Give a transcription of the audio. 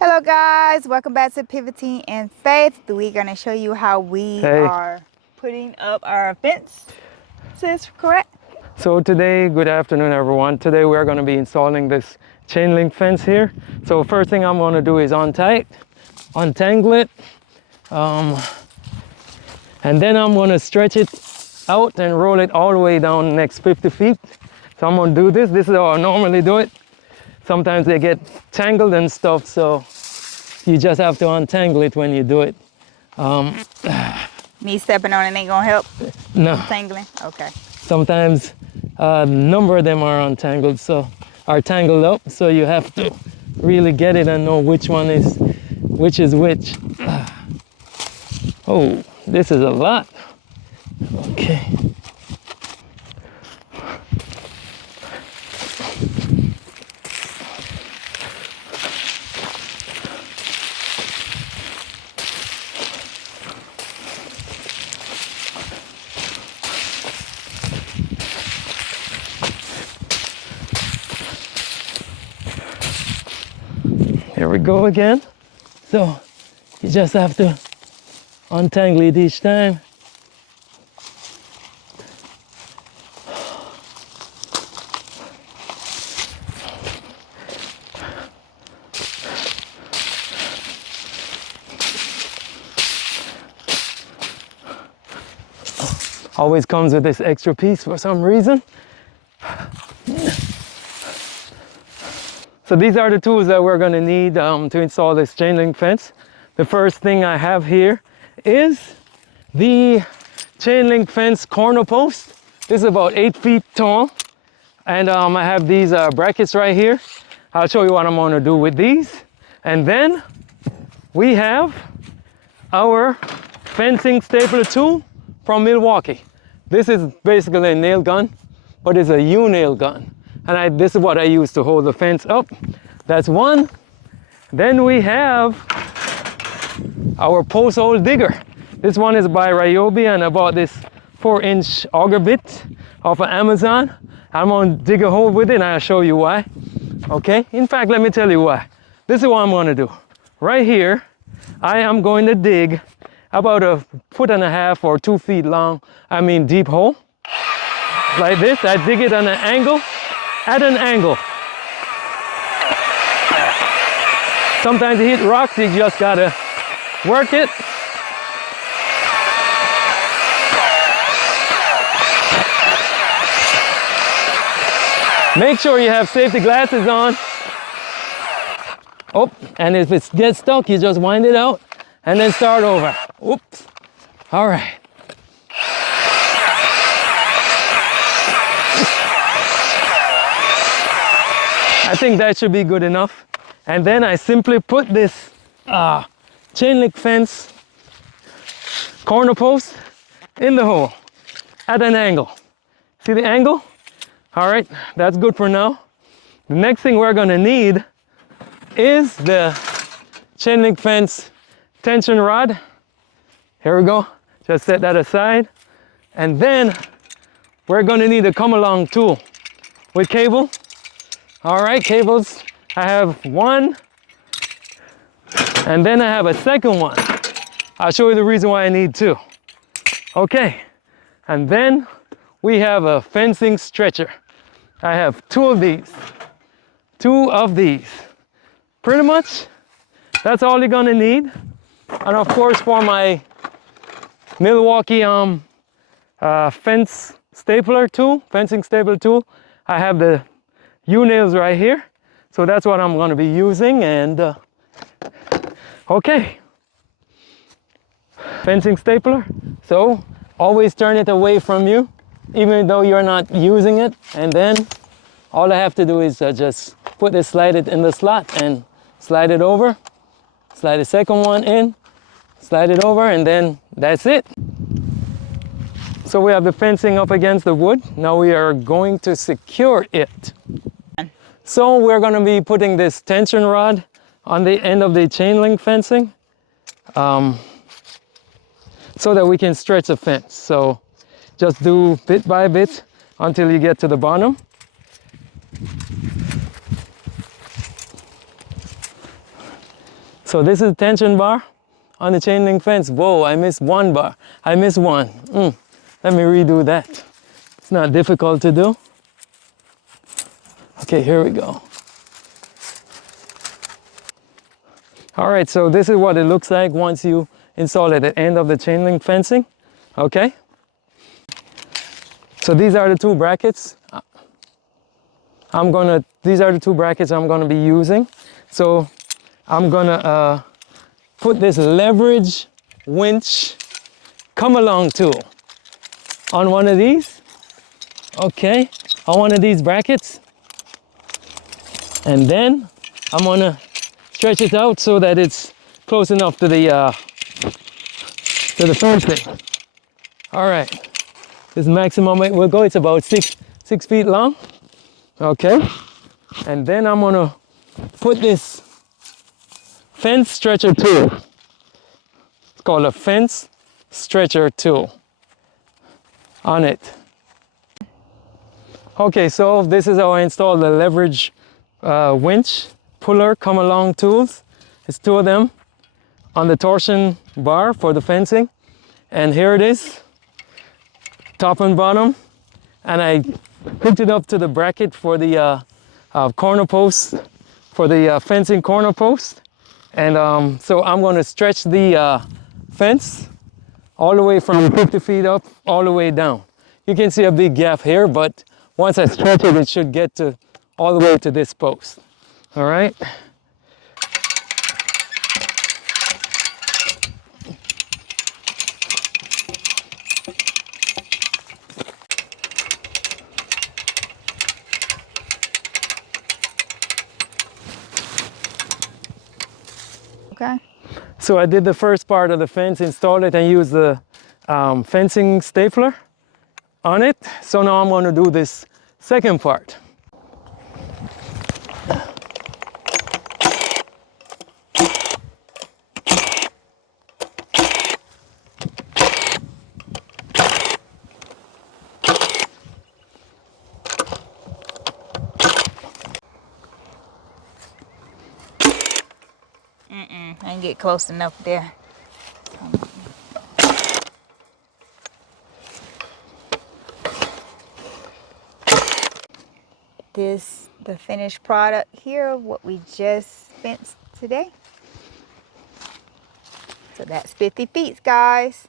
Hello guys, welcome back to Pivoting in Faith. We're going to show you how we Hey. are putting up our fences, correct? So today, good afternoon everyone. Today we're going to be installing this chain link fence here. So first thing I'm going to do is untangle it, and then I'm going to stretch it out and roll it all the way down the next 50 feet. So I'm going to do this. This is how I normally do it. Sometimes they get tangled and stuff, so you just have to untangle it when you do it. Me stepping on it ain't going to help? No. Tangling? Okay. Sometimes a number of them are untangled, so are tangled up, so you have to really get it and know which one is which. Oh, this is a lot. Okay. Here we go again. So you just have to untangle it each time. Always comes with this extra piece for some reason. So these are the tools that we're going to need to install this chain link fence. The first thing I have here is the chain link fence corner post. This is about 8 feet tall, and I have these brackets right here. I'll show you what I'm going to do with these. And then we have our fencing stapler tool from Milwaukee. This is basically a nail gun, but it's a U-nail gun. And this is what I use to hold the fence up. That's one. Then we have our post hole digger. This one is by Ryobi, and I bought this 4-inch auger bit off of Amazon. I'm gonna dig a hole with it and I'll show you why. Okay, in fact, let me tell you why. This is what I'm gonna do. Right here, I am going to dig about 1.5 feet or 2 feet long, deep hole. Like this, I dig it at an angle. Sometimes you hit rocks, you just gotta work it. Make sure you have safety glasses on. Oh, and if it gets stuck, you just wind it out and then start over. Oops. All right. I think that should be good enough. And then I simply put this chain link fence corner post in the hole at an angle. See the angle? All right, that's good for now. The next thing we're gonna need is the chain link fence tension rod. Here we go. Just set that aside. And then we're gonna need a come along tool with cable. All right, cables. I have one, and then I have a second one. I'll show you the reason why I need two. Okay, and then we have a fencing stretcher. I have two of these. Pretty much, that's all you're gonna need. And of course, for my Milwaukee fencing stapler tool, I have the U-nails right here. So that's what I'm gonna be using, and okay. Fencing stapler, so always turn it away from you, even though you're not using it. And then all I have to do is just slide it in the slot and slide it over, slide the second one in, slide it over, and then that's it. So we have the fencing up against the wood. Now we are going to secure it. So we're going to be putting this tension rod on the end of the chain link fencing so that we can stretch the fence. So just do bit by bit until you get to the bottom. So this is the tension bar on the chain link fence. Whoa, I missed one bar. I missed one. Let me redo that. It's not difficult to do. Okay, here we go. All right, so this is what it looks like once you install it at the end of the chain link fencing. Okay. So these are the two brackets. These are the two brackets I'm gonna be using. So I'm gonna put this leverage winch come along tool on one of these. Okay, on one of these brackets. And then I'm gonna stretch it out so that it's close enough to the fencing. All right, this maximum it will go. It's about six feet long. Okay, and then I'm gonna put this fence stretcher tool. It's called a fence stretcher tool on it. Okay, so this is how I install the leverage winch puller come along tools. It's two of them on the torsion bar for the fencing. And here it is, top and bottom. And I hooked it up to the bracket for the corner post, for the fencing corner post. And so I'm gonna stretch the fence all the way from 50 feet up, all the way down. You can see a big gap here, but once I stretch it, it should get to all the way to this post. All right. Okay. So I did the first part of the fence, installed it, and used the fencing stapler on it. So now I'm going to do this second part. I didn't get close enough there. This the finished product here, what we just fenced today. So that's 50 feet, guys.